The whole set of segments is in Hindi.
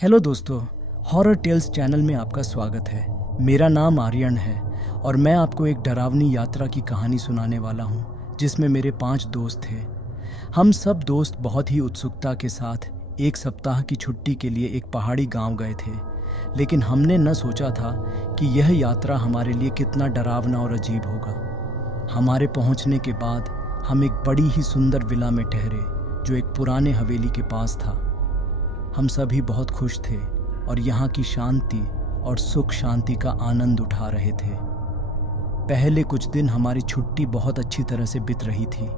हेलो दोस्तों, हॉरर टेल्स चैनल में आपका स्वागत है। मेरा नाम आर्यन है और मैं आपको एक डरावनी यात्रा की कहानी सुनाने वाला हूँ जिसमें मेरे 5 दोस्त थे। हम सब दोस्त बहुत ही उत्सुकता के साथ एक सप्ताह की छुट्टी के लिए एक पहाड़ी गांव गए थे, लेकिन हमने न सोचा था कि यह यात्रा हमारे लिए कितना डरावना और अजीब होगा। हमारे पहुँचने के बाद हम एक बड़ी ही सुंदर विला में ठहरे जो एक पुराने हवेली के पास था। हम सभी बहुत खुश थे और यहाँ की शांति और सुख शांति का आनंद उठा रहे थे। पहले कुछ दिन हमारी छुट्टी बहुत अच्छी तरह से बीत रही थी।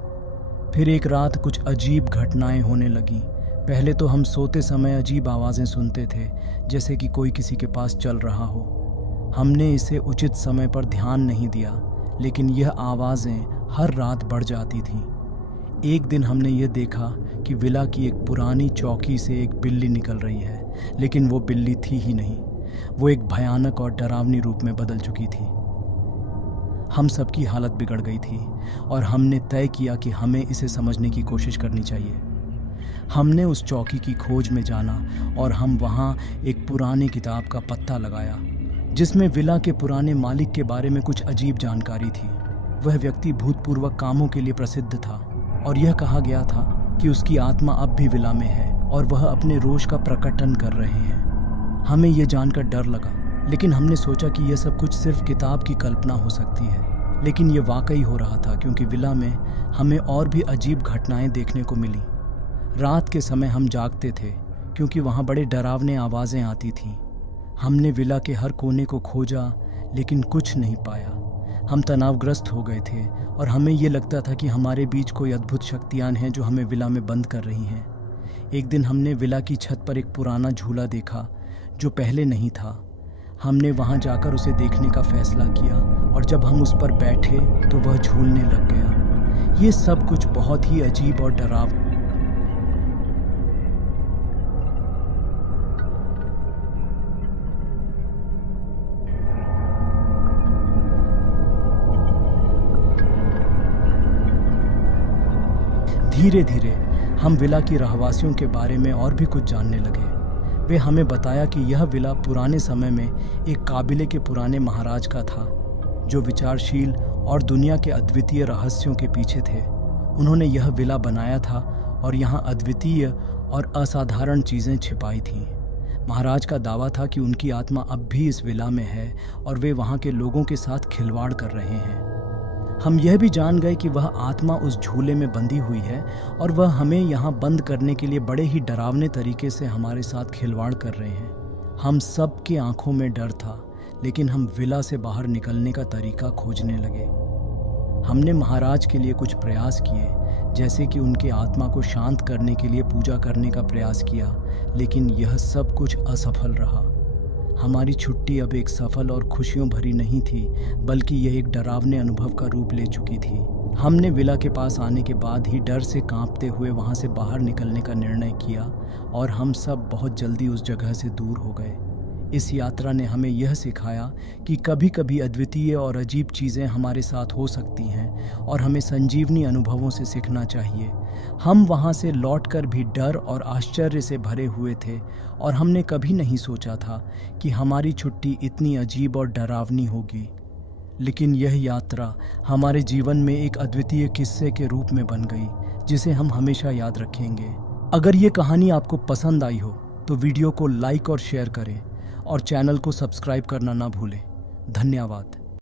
फिर एक रात कुछ अजीब घटनाएं होने लगीं। पहले तो हम सोते समय अजीब आवाज़ें सुनते थे, जैसे कि कोई किसी के पास चल रहा हो। हमने इसे उचित समय पर ध्यान नहीं दिया, लेकिन यह आवाज़ें हर रात बढ़ जाती थीं। एक दिन हमने ये देखा कि विला की एक पुरानी चौकी से एक बिल्ली निकल रही है, लेकिन वो बिल्ली थी ही नहीं। वो एक भयानक और डरावनी रूप में बदल चुकी थी। हम सबकी हालत बिगड़ गई थी और हमने तय किया कि हमें इसे समझने की कोशिश करनी चाहिए। हमने उस चौकी की खोज में जाना और हम वहाँ एक पुरानी किताब का पत्ता लगाया जिसमें विला के पुराने मालिक के बारे में कुछ अजीब जानकारी थी। वह व्यक्ति भूतपूर्व कामों के लिए प्रसिद्ध था और यह कहा गया था कि उसकी आत्मा अब भी विला में है और वह अपने रोष का प्रकटन कर रहे हैं। हमें यह जानकर डर लगा, लेकिन हमने सोचा कि यह सब कुछ सिर्फ किताब की कल्पना हो सकती है। लेकिन यह वाकई हो रहा था, क्योंकि विला में हमें और भी अजीब घटनाएं देखने को मिली। रात के समय हम जागते थे क्योंकि वहाँ बड़े डरावने आवाज़ें आती थीं। हमने विला के हर कोने को खोजा, लेकिन कुछ नहीं पाया। हम तनावग्रस्त हो गए थे और हमें ये लगता था कि हमारे बीच कोई अद्भुत शक्तियाँ हैं जो हमें विला में बंद कर रही हैं। एक दिन हमने विला की छत पर एक पुराना झूला देखा जो पहले नहीं था। हमने वहाँ जाकर उसे देखने का फैसला किया और जब हम उस पर बैठे तो वह झूलने लग गया। ये सब कुछ बहुत ही अजीब और डरावना। धीरे धीरे हम विला की रहवासियों के बारे में और भी कुछ जानने लगे। वे हमें बताया कि यह विला पुराने समय में एक काबिले के पुराने महाराज का था जो विचारशील और दुनिया के अद्वितीय रहस्यों के पीछे थे। उन्होंने यह विला बनाया था और यहाँ अद्वितीय और असाधारण चीज़ें छिपाई थीं। महाराज का दावा था कि उनकी आत्मा अब भी इस विला में है और वे वहाँ के लोगों के साथ खिलवाड़ कर रहे हैं। हम यह भी जान गए कि वह आत्मा उस झूले में बंधी हुई है और वह हमें यहाँ बंद करने के लिए बड़े ही डरावने तरीके से हमारे साथ खिलवाड़ कर रहे हैं। हम सब की आंखों में डर था, लेकिन हम विला से बाहर निकलने का तरीका खोजने लगे। हमने महाराज के लिए कुछ प्रयास किए, जैसे कि उनके आत्मा को शांत करने के लिए पूजा करने का प्रयास किया, लेकिन यह सब कुछ असफल रहा। हमारी छुट्टी अब एक सफल और खुशियों भरी नहीं थी, बल्कि यह एक डरावने अनुभव का रूप ले चुकी थी। हमने विला के पास आने के बाद ही डर से कांपते हुए वहां से बाहर निकलने का निर्णय किया और हम सब बहुत जल्दी उस जगह से दूर हो गए। इस यात्रा ने हमें यह सिखाया कि कभी कभी अद्वितीय और अजीब चीज़ें हमारे साथ हो सकती हैं और हमें संजीवनी अनुभवों से सीखना चाहिए। हम वहाँ से लौटकर भी डर और आश्चर्य से भरे हुए थे और हमने कभी नहीं सोचा था कि हमारी छुट्टी इतनी अजीब और डरावनी होगी। लेकिन यह यात्रा हमारे जीवन में एक अद्वितीय किस्से के रूप में बन गई, जिसे हम हमेशा याद रखेंगे। अगर ये कहानी आपको पसंद आई हो तो वीडियो को लाइक और शेयर करें और चैनल को सब्सक्राइब करना ना भूलें। धन्यवाद।